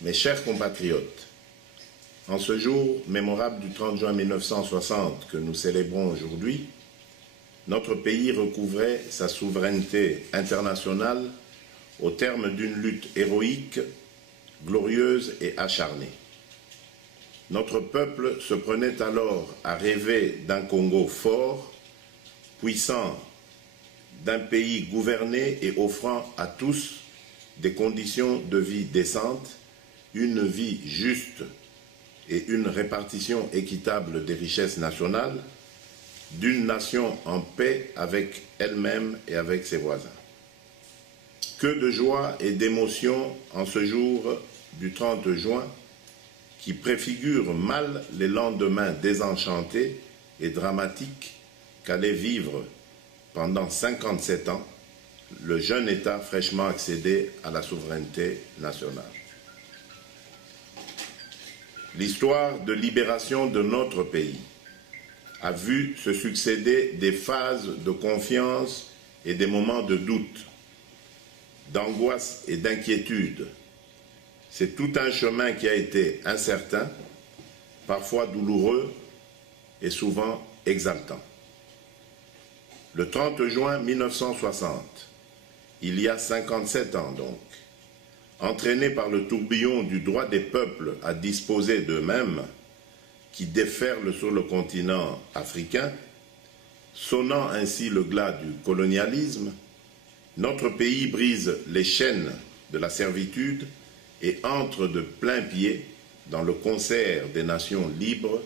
Mes chers compatriotes, en ce jour mémorable du 30 juin 1960 que nous célébrons aujourd'hui, notre pays recouvrait sa souveraineté internationale au terme d'une lutte héroïque, glorieuse et acharnée. Notre peuple se prenait alors à rêver d'un Congo fort, puissant, d'un pays gouverné et offrant à tous des conditions de vie décentes, une vie juste et une répartition équitable des richesses nationales, d'une nation en paix avec elle-même et avec ses voisins. Que de joie et d'émotion en ce jour du 30 juin qui préfigure mal les lendemains désenchantés et dramatiques qu'allait vivre pendant 57 ans le jeune État fraîchement accédé à la souveraineté nationale. L'histoire de libération de notre pays a vu se succéder des phases de confiance et des moments de doute, d'angoisse et d'inquiétude. C'est tout un chemin qui a été incertain, parfois douloureux et souvent exaltant. Le 30 juin 1960, il y a 57 ans donc, entraîné par le tourbillon du droit des peuples à disposer d'eux-mêmes, qui déferle sur le continent africain, sonnant ainsi le glas du colonialisme, notre pays brise les chaînes de la servitude et entre de plein pied dans le concert des nations libres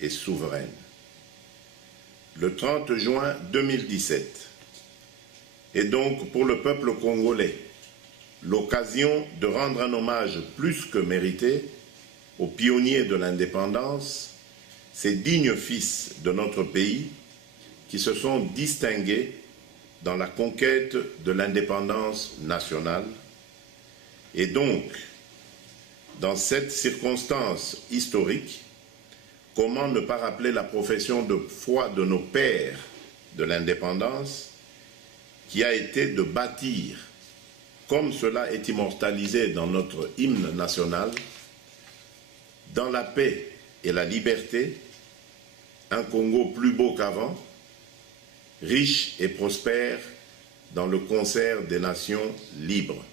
et souveraines. Le 30 juin 2017 est donc pour le peuple congolais l'occasion de rendre un hommage plus que mérité aux pionniers de l'indépendance, ces dignes fils de notre pays qui se sont distingués dans la conquête de l'indépendance nationale. Et donc, dans cette circonstance historique, comment ne pas rappeler la profession de foi de nos pères de l'indépendance qui a été de bâtir, comme cela est immortalisé dans notre hymne national, dans la paix et la liberté, un Congo plus beau qu'avant, riche et prospère dans le concert des nations libres.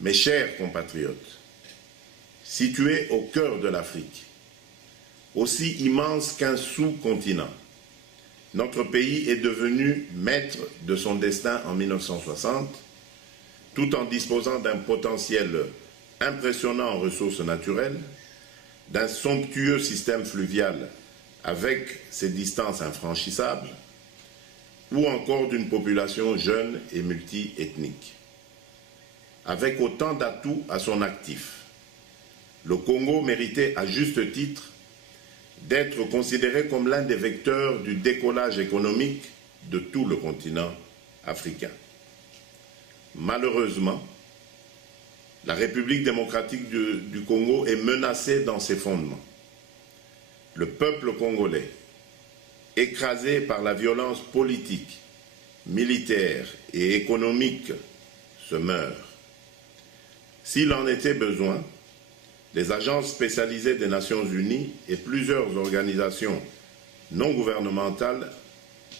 Mes chers compatriotes, situés au cœur de l'Afrique, aussi immense qu'un sous-continent, notre pays est devenu maître de son destin en 1960, tout en disposant d'un potentiel impressionnant en ressources naturelles, d'un somptueux système fluvial avec ses distances infranchissables, ou encore d'une population jeune et multi-ethnique. Avec autant d'atouts à son actif, le Congo méritait à juste titre d'être considéré comme l'un des vecteurs du décollage économique de tout le continent africain. Malheureusement, la République démocratique du Congo est menacée dans ses fondements. Le peuple congolais, écrasé par la violence politique, militaire et économique, se meurt. S'il en était besoin, les agences spécialisées des Nations Unies et plusieurs organisations non gouvernementales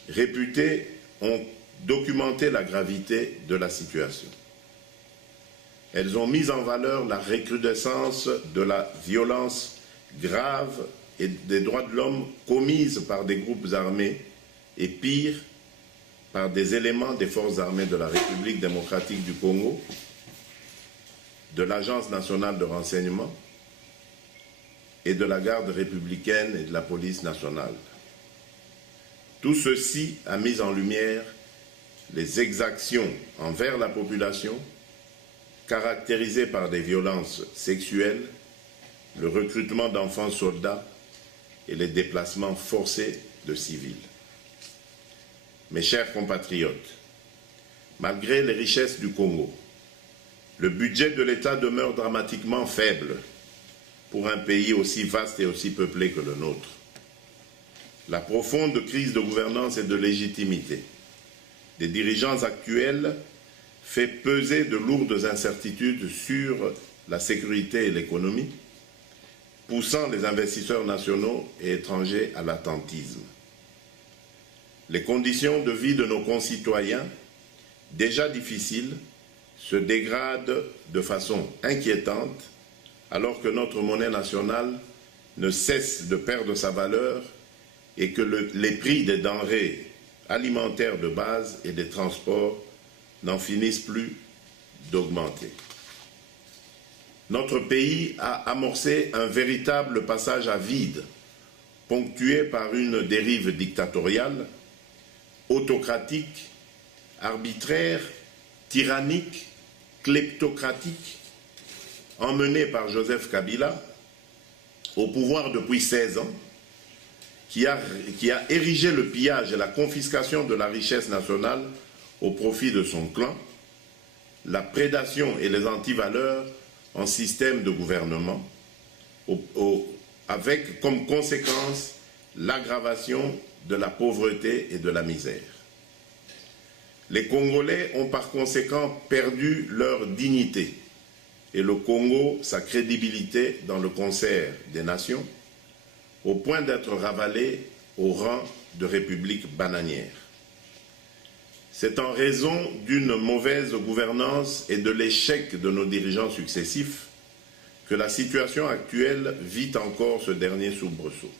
réputées ont documenté la gravité de la situation. Elles ont mis en valeur la recrudescence de la violence grave et des droits de l'homme commises par des groupes armés et pire, par des éléments des forces armées de la République démocratique du Congo, de l'Agence nationale de renseignement et de la garde républicaine et de la police nationale. Tout ceci a mis en lumière les exactions envers la population, caractérisées par des violences sexuelles, le recrutement d'enfants soldats et les déplacements forcés de civils. Mes chers compatriotes, malgré les richesses du Congo, le budget de l'État demeure dramatiquement faible pour un pays aussi vaste et aussi peuplé que le nôtre. La profonde crise de gouvernance et de légitimité des dirigeants actuels fait peser de lourdes incertitudes sur la sécurité et l'économie, poussant les investisseurs nationaux et étrangers à l'attentisme. Les conditions de vie de nos concitoyens, déjà difficiles, se dégradent de façon inquiétante alors que notre monnaie nationale ne cesse de perdre sa valeur et que les prix des denrées alimentaires de base et des transports n'en finissent plus d'augmenter. Notre pays a amorcé un véritable passage à vide, ponctué par une dérive dictatoriale, autocratique, arbitraire, tyrannique, kleptocratique, emmenée par Joseph Kabila, au pouvoir depuis 16 ans, qui a érigé le pillage et la confiscation de la richesse nationale au profit de son clan, la prédation et les antivaleurs en système de gouvernement, avec comme conséquence l'aggravation de la pauvreté et de la misère. Les Congolais ont par conséquent perdu leur dignité et le Congo sa crédibilité dans le concert des nations, au point d'être ravalé au rang de république bananière. C'est en raison d'une mauvaise gouvernance et de l'échec de nos dirigeants successifs que la situation actuelle vit encore ce dernier soubresaut.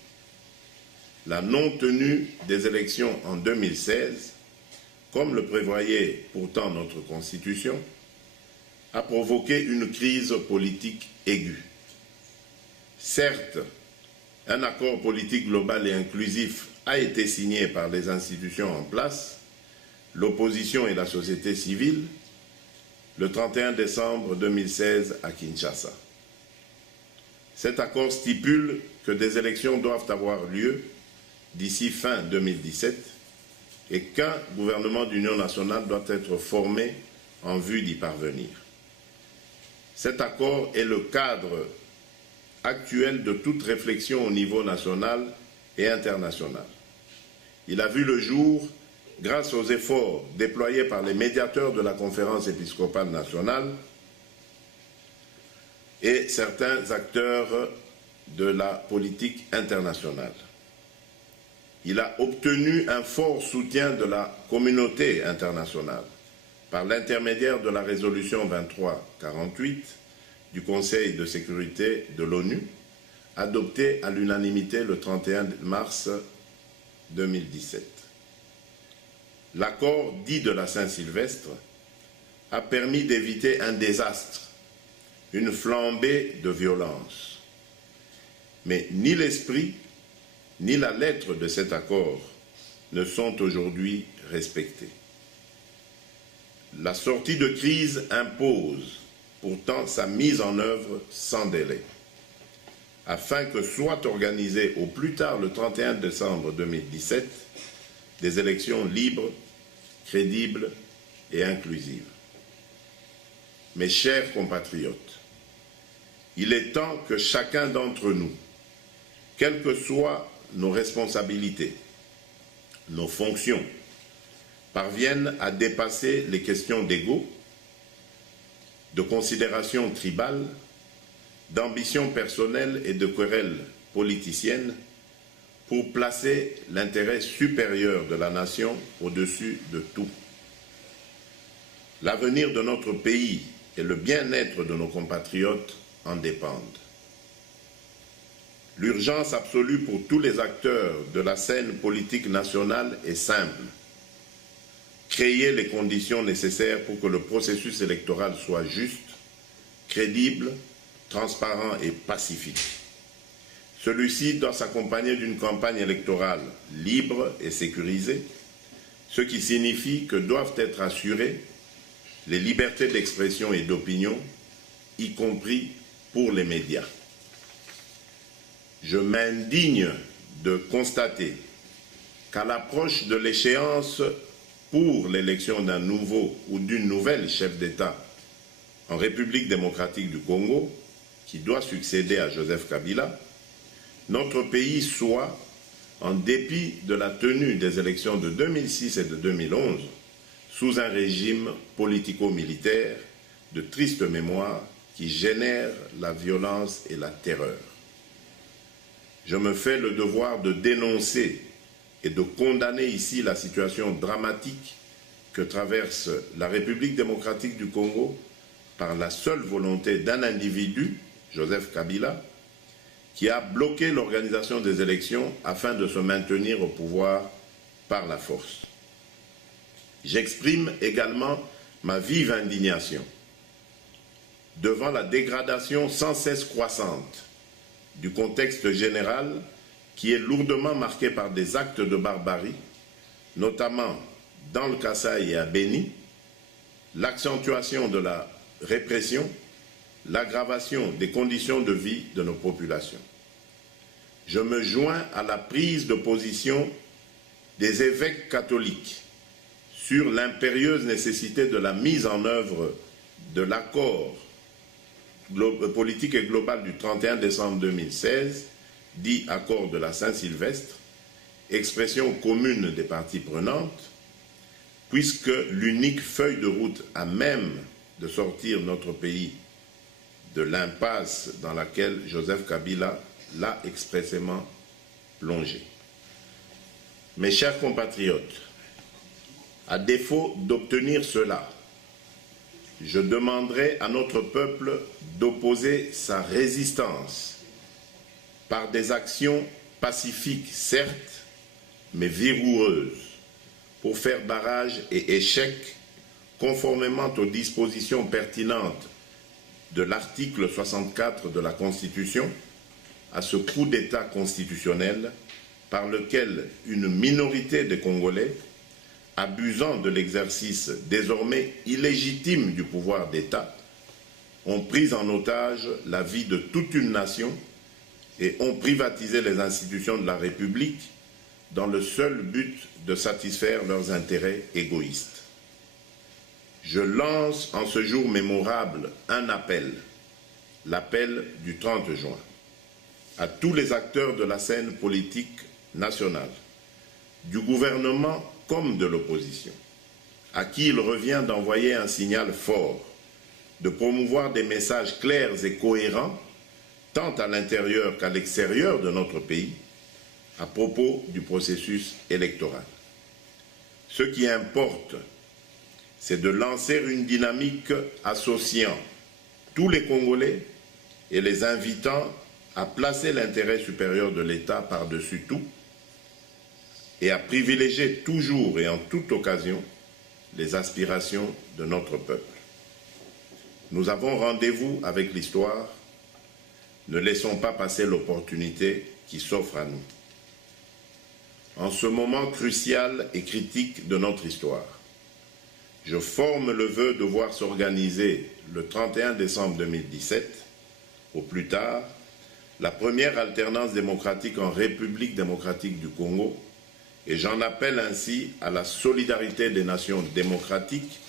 La non-tenue des élections en 2016, comme le prévoyait pourtant notre Constitution, a provoqué une crise politique aiguë. Certes, un accord politique global et inclusif a été signé par les institutions en place, l'opposition et la société civile, le 31 décembre 2016 à Kinshasa. Cet accord stipule que des élections doivent avoir lieu d'ici fin 2017 et qu'un gouvernement d'union nationale doit être formé en vue d'y parvenir. Cet accord est le cadre actuel de toute réflexion au niveau national et international. Il a vu le jour grâce aux efforts déployés par les médiateurs de la Conférence épiscopale nationale et certains acteurs de la politique internationale. Il a obtenu un fort soutien de la communauté internationale par l'intermédiaire de la résolution 2348 du Conseil de sécurité de l'ONU, adoptée à l'unanimité le 31 mars 2017. L'accord dit de la Saint-Sylvestre a permis d'éviter un désastre, une flambée de violence. Mais ni l'esprit ni la lettre de cet accord ne sont aujourd'hui respectés. La sortie de crise impose pourtant sa mise en œuvre sans délai, afin que soient organisées au plus tard le 31 décembre 2017 des élections libres, crédibles et inclusives. Mes chers compatriotes, il est temps que chacun d'entre nous, quelles que soient nos responsabilités, nos fonctions, parviennent à dépasser les questions d'ego, de considérations tribales, d'ambition personnelle et de querelles politiciennes pour placer l'intérêt supérieur de la nation au-dessus de tout. L'avenir de notre pays et le bien-être de nos compatriotes en dépendent. L'urgence absolue pour tous les acteurs de la scène politique nationale est simple. Créer les conditions nécessaires pour que le processus électoral soit juste, crédible, transparent et pacifique. Celui-ci doit s'accompagner d'une campagne électorale libre et sécurisée, ce qui signifie que doivent être assurées les libertés d'expression et d'opinion, y compris pour les médias. Je m'indigne de constater qu'à l'approche de l'échéance pour l'élection d'un nouveau ou d'une nouvelle chef d'État en République démocratique du Congo, qui doit succéder à Joseph Kabila, notre pays soit, en dépit de la tenue des élections de 2006 et de 2011, sous un régime politico-militaire de triste mémoire qui génère la violence et la terreur. Je me fais le devoir de dénoncer et de condamner ici la situation dramatique que traverse la République démocratique du Congo par la seule volonté d'un individu, Joseph Kabila, qui a bloqué l'organisation des élections afin de se maintenir au pouvoir par la force. J'exprime également ma vive indignation devant la dégradation sans cesse croissante du contexte général qui est lourdement marqué par des actes de barbarie, notamment dans le Kasaï et à Béni, l'accentuation de la répression, l'aggravation des conditions de vie de nos populations. Je me joins à la prise de position des évêques catholiques sur l'impérieuse nécessité de la mise en œuvre de l'accord politique et global du 31 décembre 2016, dit accord de la Saint-Sylvestre, expression commune des parties prenantes, puisque l'unique feuille de route à même de sortir notre pays de l'impasse dans laquelle Joseph Kabila l'a expressément plongé. Mes chers compatriotes, à défaut d'obtenir cela, je demanderai à notre peuple d'opposer sa résistance par des actions pacifiques, certes, mais vigoureuses, pour faire barrage et échec, conformément aux dispositions pertinentes de l'article 64 de la Constitution, à ce coup d'État constitutionnel par lequel une minorité des Congolais, abusant de l'exercice désormais illégitime du pouvoir d'État, ont pris en otage la vie de toute une nation et ont privatisé les institutions de la République dans le seul but de satisfaire leurs intérêts égoïstes. Je lance en ce jour mémorable un appel, l'appel du 30 juin, à tous les acteurs de la scène politique nationale, du gouvernement comme de l'opposition, à qui il revient d'envoyer un signal fort, de promouvoir des messages clairs et cohérents, tant à l'intérieur qu'à l'extérieur de notre pays, à propos du processus électoral. Ce qui importe, c'est de lancer une dynamique associant tous les Congolais et les invitant à placer l'intérêt supérieur de l'État par-dessus tout et à privilégier toujours et en toute occasion les aspirations de notre peuple. Nous avons rendez-vous avec l'histoire. Ne laissons pas passer l'opportunité qui s'offre à nous. En ce moment crucial et critique de notre histoire, je forme le vœu de voir s'organiser le 31 décembre 2017, au plus tard, la première alternance démocratique en République démocratique du Congo, et j'en appelle ainsi à la solidarité des nations démocratiques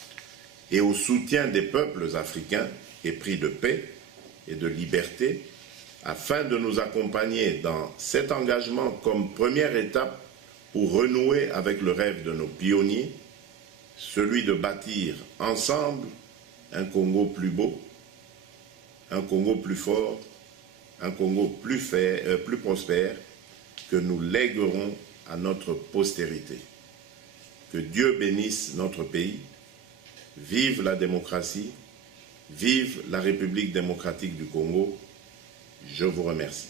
et au soutien des peuples africains épris de paix et de liberté, afin de nous accompagner dans cet engagement comme première étape pour renouer avec le rêve de nos pionniers, celui de bâtir ensemble un Congo plus beau, un Congo plus fort, un Congo plus prospère, que nous léguerons à notre postérité. Que Dieu bénisse notre pays. Vive la démocratie, vive la République démocratique du Congo. Je vous remercie.